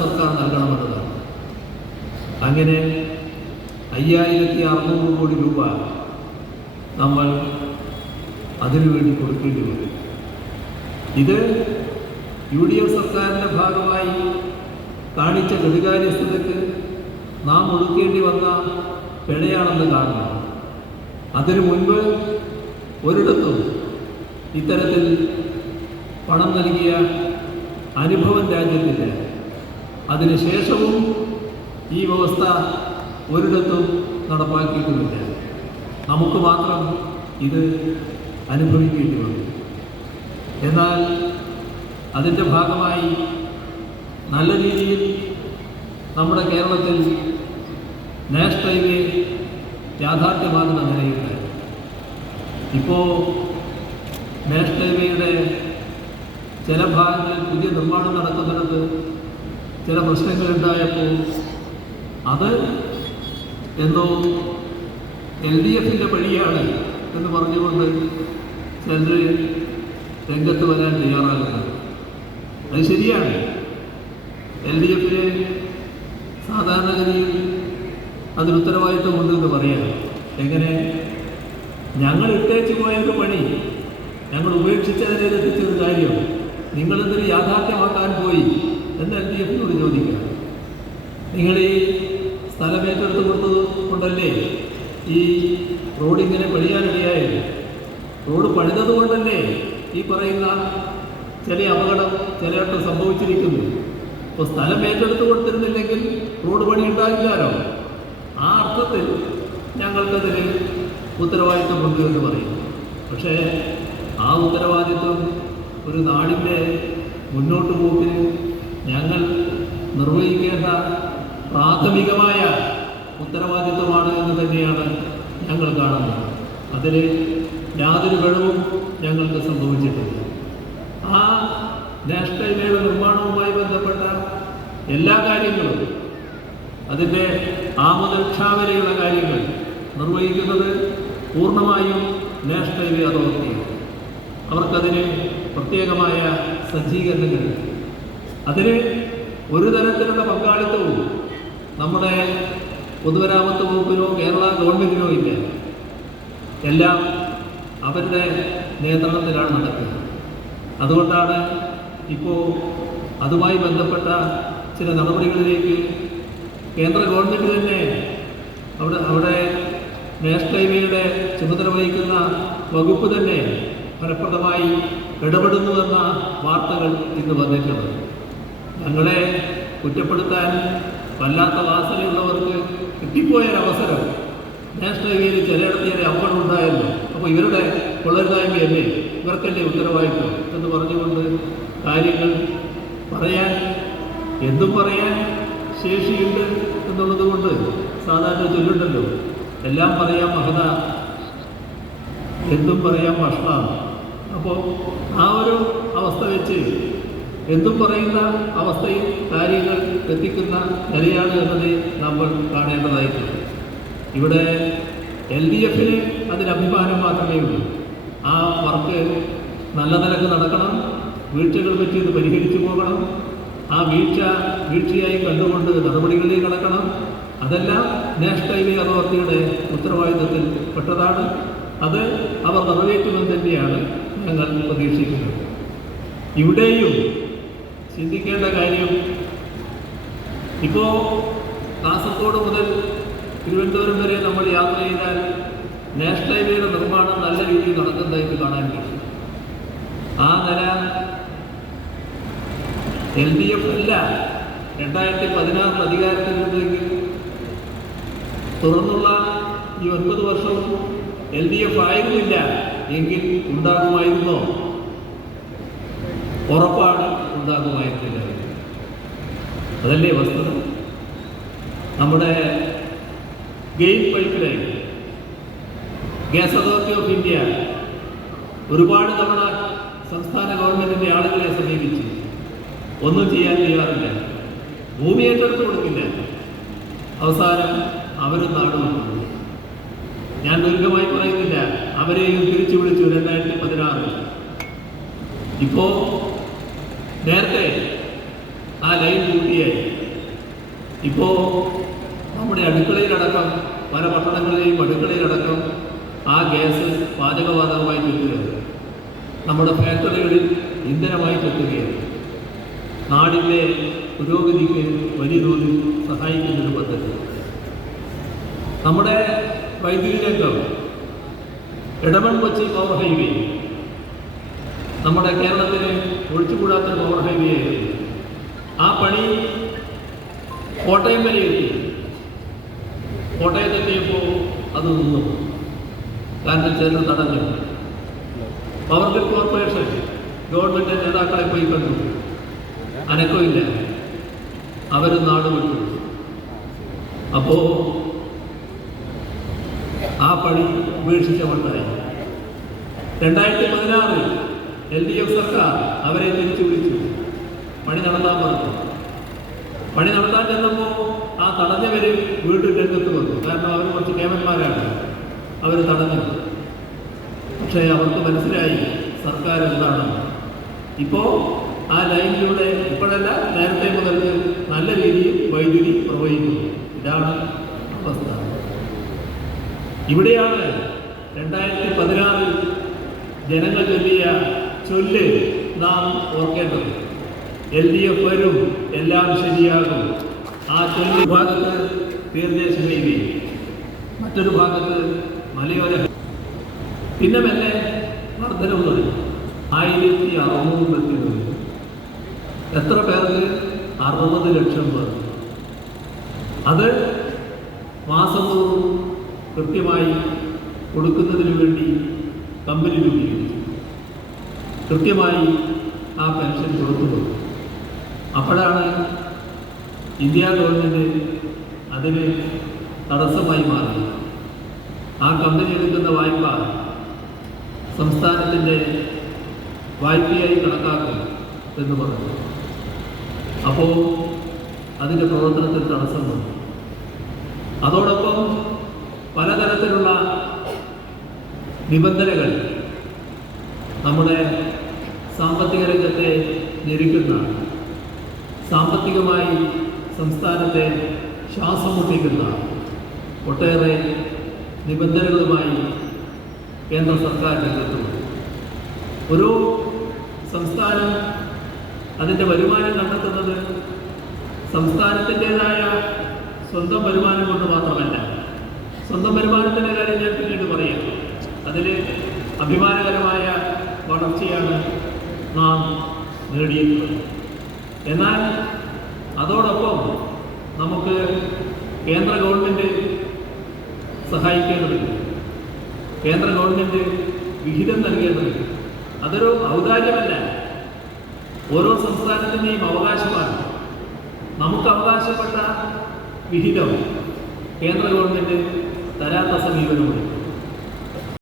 സർക്കാർ നൽകണമെന്നതാണ് അങ്ങനെ അയ്യായിരത്തി അറുന്നൂറ് കോടി രൂപ നമ്മൾ അതിനുവേണ്ടി കൊടുക്കേണ്ടി വരും. ഇത് യു ഡി എഫ് സർക്കാരിന്റെ ഭാഗമായി കാണിച്ച ഗതികാര്യസ്ഥതയ്ക്ക് നാം ഒതുക്കേണ്ടി വന്ന പിഴയാണെന്ന് കാരണം അതിനു മുൻപ് ഒരിടത്തും ഇത്തരത്തിൽ പണം നൽകിയ അനുഭവം രാജ്യത്തില്ല. അതിനുശേഷവും ഈ വ്യവസ്ഥ ഒരിടത്തും നടപ്പാക്കിയിട്ടുമില്ല നമുക്ക് മാത്രം ഇത് അനുഭവിക്കേണ്ടി വന്നു. എന്നാൽ അതിന്റെ ഭാഗമായി നല്ല രീതിയിൽ നമ്മുടെ കേരളത്തിൽ നാഷണൽ യാഥാർത്ഥ്യമാകുന്ന നിലയുണ്ടായി ഇപ്പോൾ നാഷണൽ ഹൈവേയുടെ ചില ഭാഗങ്ങളിൽ പുതിയ നിർമ്മാണം നടക്കുന്നിടത്ത് ചില പ്രശ്നങ്ങളുണ്ടായപ്പോൾ അത് എന്തോ എൽ ഡി എഫിന്റെ വഴിയാണ് എന്ന് പറഞ്ഞുകൊണ്ട് ചിലർ രംഗത്ത് വരാൻ തയ്യാറാകുന്നത്. അത് ശരിയാണ്. എൽ ഡി എഫിന് സാധാരണഗതിയിൽ അതിന് എന്ന് പറയാം. എങ്ങനെ? ഞങ്ങൾ ഇട്ടേച്ച് പോയൊരു പണി. ഞങ്ങൾ ഉപേക്ഷിച്ചതിനെ എത്തിച്ചൊരു കാര്യം. നിങ്ങളെന്തൊരു യാഥാർത്ഥ്യമാക്കാൻ പോയി? എന്ന് എൽ ഡി എഫിനോട് ചോദിക്കാം. നിങ്ങൾ ഈ സ്ഥലം ഏറ്റെടുത്ത് കൊടുത്തത് കൊണ്ടല്ലേ? ഈ റോഡ് ഇങ്ങനെ പണിയാനിടയായത് റോഡ് പണിതത് കൊണ്ടല്ലേ ഈ പറയുന്ന ചില അപകടം ചിലയിടത്ത് സംഭവിച്ചിരിക്കുന്നു. അപ്പോൾ സ്ഥലം ഏറ്റെടുത്ത് കൊടുത്തിരുന്നില്ലെങ്കിൽ റോഡ് പണി ഉണ്ടാകില്ലാലോ? ആ അർത്ഥത്തിൽ ഞങ്ങൾക്കതിൽ ഉത്തരവാദിത്വമുണ്ട് എന്ന് പറയും. പക്ഷേ ആ ഉത്തരവാദിത്വം ഒരു നാടിന്റെ മുന്നോട്ട് പോക്കിന് ഞങ്ങൾ നിർവഹിക്കേണ്ട പ്രാഥമികമായ ഉത്തരവാദിത്വമാണ് എന്ന് തന്നെയാണ് ഞങ്ങൾ കാണുന്നത്. അതിൽ യാതൊരു കഴിവും ഞങ്ങൾക്ക് സംഭവിച്ചിട്ടില്ല. ആ നാഷണൽ ഹൈവേയുടെ നിർമ്മാണവുമായി ബന്ധപ്പെട്ട എല്ലാ കാര്യങ്ങളും അതിന്റെ ആ മുതൽ വരെയുള്ള കാര്യങ്ങൾ നിർവഹിക്കുന്നത് പൂർണമായും നാഷണൽ ഹൈവേ അതോറിറ്റിയാണ്. അവർക്കതിന് പ്രത്യേകമായ സജ്ജീകരണങ്ങൾ അതിന് ഒരു തരത്തിലുള്ള പങ്കാളിത്തവും നമ്മുടെ പൊതുമരാമത്ത് വകുപ്പിനോ കേരള ഗവൺമെന്റിനോ ഇല്ല. എല്ലാം അവരുടെ നിയന്ത്രണത്തിലാണ് നടക്കുന്നത് അതുകൊണ്ടാണ് ഇപ്പോൾ അതുമായി ബന്ധപ്പെട്ട ചില നടപടികളിലേക്ക് കേന്ദ്ര ഗവൺമെന്റ് തന്നെ അവിടെ അവിടെ നാഷണൽ ഹൈവേയുടെ ചുമതല വഹിക്കുന്ന വകുപ്പ് തന്നെ ഫലപ്രദമായി ഇടപെടുന്നുവെന്ന വാർത്തകൾ ഇന്ന് വന്നിട്ടുണ്ട് ഞങ്ങളെ കുറ്റപ്പെടുത്താൻ വല്ലാത്ത വാസനയുള്ളവർക്ക് കിട്ടിപ്പോയൊരവസരം. നാഷണൽ ഹൈവേയിൽ ചിലയിടത്ത് ചില അപകടം ഉണ്ടായല്ലോ. അപ്പോൾ ഇവരുടെ കൊള്ളരുതായ്മയല്ലേ ഇവർക്കല്ലേ ഉത്തരവാദിത്വം എന്ന് പറഞ്ഞുകൊണ്ട് കാര്യങ്ങൾ പറയാൻ എന്തും പറയാൻ ശേഷിയുണ്ട് എന്നുള്ളത് കൊണ്ട് സാധാരണ ചൊല്ലുണ്ടല്ലോ. എല്ലാം പറയാം മഹത എന്തും പറയാം ഭക്ഷണമാണ് അപ്പോൾ ആ ഒരു അവസ്ഥ വെച്ച് എന്തും പറയുന്ന അവസ്ഥയിൽ കാര്യങ്ങൾ എത്തിക്കുന്ന നിലയാണ് എന്നത് നമ്മൾ കാണേണ്ടതായിട്ടുണ്ട്. ഇവിടെ എൽ ഡി എഫിന് അതിന് അഭിമാനം മാത്രമേ ഉള്ളൂ. ആ വർക്ക് നല്ല നിലയ്ക്ക് നടക്കണം. വീഴ്ചകൾ പറ്റി ഇത് പരിഹരിച്ചു പോകണം. ആ വീഴ്ച വീഴ്ചയായി കണ്ടുകൊണ്ട് നടപടികളിൽ കടക്കണം അതെല്ലാം നാഷണൽ ഹൈവേ അതോറിറ്റിയുടെ ഉത്തരവാദിത്വത്തിൽ പെട്ടതാണ്. അത് അവർ നിറവേറ്റുമെന്ന് തന്നെയാണ് ഞങ്ങൾ പ്രതീക്ഷിക്കുന്നത്. ഇവിടെയും ചിന്തിക്കേണ്ട കാര്യം ഇപ്പോ കാസർഗോഡ് മുതൽ തിരുവനന്തപുരം വരെ നമ്മൾ യാത്ര ചെയ്താൽ നാഷണൽ ഹൈവേയുടെ നിർമ്മാണം നല്ല രീതിയിൽ നടക്കുന്നതായിട്ട് കാണാൻ കഴിയും. ആ നില എൽ ഡി എഫ് അല്ല രണ്ടായിരത്തി പതിനാറിൽ അധികാരത്തിലുണ്ടെങ്കിൽ തുടർന്നുള്ള ഈ ഒൻപത് വർഷവും എൽ ഡി എഫ് ആയിരുന്നില്ല എങ്കിൽ ഉണ്ടാകുമായിരുന്നോ? ഉറപ്പാണ്. ഉണ്ടാകുമായിരുന്നില്ല അതല്ലേ വസ്തുത? നമ്മുടെ game pipeline gas authority of India ഒരുപാട് തവണ സംസ്ഥാന ഗവൺമെന്റിന്റെ ആളുകളെ സമീപിച്ചു ഒന്നും ചെയ്യാൻ തയ്യാറില്ല. ഭൂമി ഏറ്റെടുത്ത് കൊടുക്കില്ല. അവസാനം അവരും നാട് ഞാൻ ദീർഘമായി പറയുന്നില്ല. അവരെയും തിരിച്ചു വിളിച്ചു രണ്ടായിരത്തി പതിനാറ്. ഇപ്പോ നേരത്തെ ആ ലൈൻ കൂട്ടിയായി ഇപ്പോൾ നമ്മുടെ അടുക്കളയിലടക്കം പല പട്ടണങ്ങളിലെയും അടുക്കളയിലടക്കം ആ ഗ്യാസ് പാചകവാതകമായി തെറ്റുകയാണ്. നമ്മുടെ ഫാക്ടറികളിൽ ഇന്ധനമായി തെറ്റുകയാണ്. നാടിന്റെ പുരോഗതിക്ക് വലിയ തോതിൽ സഹായിക്കുന്നൊരു പദ്ധതി. നമ്മുടെ വൈദ്യുതി രംഗം ഇടമൺ കൊച്ചി പവർ ഹൈവേ നമ്മുടെ കേരളത്തിന് ഒഴിച്ചുകൂടാത്ത പവർ ഹൈവേ ആ പണി കോട്ടയം വരെ എത്തി കോട്ടയത്തെത്തിയപ്പോൾ അത് നിന്നു. കാരണം ചിലർ തടഞ്ഞു. പവർ ഗ്രിഡ് കോർപ്പറേഷൻ ഗവൺമെന്റ് നേതാക്കളെ പോയി കണ്ടു. അനക്കമില്ല. അവർ നാട് വിട്ടു. അപ്പോൾ ആ പണി ഉപേക്ഷിച്ച മട്ടായി രണ്ടായിരത്തി പതിനാറിൽ എൽ ഡി എഫ് സർക്കാർ അവരെ തിരിച്ചു വിളിച്ചു. പണി നടത്താൻ പറഞ്ഞു. പണി നടത്താൻ ചെന്നപ്പോൾ ആ തടഞ്ഞവര് വീണ്ടും രംഗത്ത് വന്നു. കാരണം അവർ കുറച്ച് കേമന്മാരാണ്. അവർ തടഞ്ഞു. പക്ഷേ അവർക്ക് മനസ്സിലായി സർക്കാർ എന്താണ്. ഇപ്പോൾ ആ ലൈനിലൂടെ ഇപ്പോഴല്ല നേരത്തെ മുതൽ നല്ല രീതിയിൽ വൈദ്യുതി പ്രവഹിക്കുന്നു. ഇതാണ് അവസ്ഥ. ഇവിടെയാണ് രണ്ടായിരത്തി പതിനാറിൽ ജനങ്ങൾ ചൊല്ലിയ ചൊല്ല് നാം ഓർക്കേണ്ടത്. എൽ ഡി എഫ് വരും എല്ലാം ശരിയാകും. ആ ചൊല്ല് ഭാഗത്ത് തീർദേശ ഹൈവേ മറ്റൊരു ഭാഗത്ത് മലയോര. പിന്നെ മെല്ലെ വർധനവ് തുടങ്ങി. ആയിരത്തി അറുന്നൂറിലെത്തിയത് എത്ര പേർക്ക്? അറുപത് ലക്ഷം പേർ. അത് മാസം തോറും കൃത്യമായി കൊടുക്കുന്നതിന് വേണ്ടി കമ്പനി രൂപീകരിച്ചു. കൃത്യമായി ആ പെൻഷൻ കൊടുത്തു അപ്പോഴാണ് ഇന്ത്യ ഗവൺമെന്റ് അതിന് തടസ്സമായി മാറി ആ കമ്പനി എടുക്കുന്ന വായ്പ സംസ്ഥാനത്തിന്റെ വായ്പയായി കണക്കാക്കും എന്ന് പറഞ്ഞു. അപ്പോൾ അതിന്റെ പ്രവർത്തനത്തിൽ തടസ്സം വന്നു. അതോടൊപ്പം പലതരത്തിലുള്ള നിബന്ധനകൾ നമ്മുടെ സാമ്പത്തിക രംഗത്തെ ഞെരുക്കുന്ന സാമ്പത്തികമായി സംസ്ഥാനത്തെ ശ്വാസം മുട്ടിക്കുന്ന ഒട്ടേറെ നിബന്ധനകളുമായി കേന്ദ്ര സർക്കാർ രംഗത്തുണ്ട്. ഒരു സംസ്ഥാനം അതിന്റെ വരുമാനം കണ്ടെത്തുന്നത് സംസ്ഥാനത്തിന്റെതായ സ്വന്തം വരുമാനം കൊണ്ട് മാത്രമല്ല സ്വന്തം വരുമാനത്തിന്റെ കാര്യം ഞാൻ പിന്നീട് പറയാം. അതിൽ അഭിമാനകരമായ വളർച്ചയാണ് നാം നേടിയിട്ടുള്ളത് എന്നാൽ അതോടൊപ്പം നമുക്ക് കേന്ദ്ര ഗവൺമെന്റ് സഹായിക്കേണ്ടതുണ്ട്. കേന്ദ്ര ഗവൺമെന്റ് വിഹിതം നൽകേണ്ടതുണ്ട്. അതൊരു ഔദാര്യമല്ല. ഓരോ സംസ്ഥാനത്തിന്റെയും അവകാശമാണ്. നമുക്ക് അവകാശപ്പെട്ട വിഹിതം കേന്ദ്ര ഗവൺമെന്റ് തരാത്ത സമീപനമുണ്ട്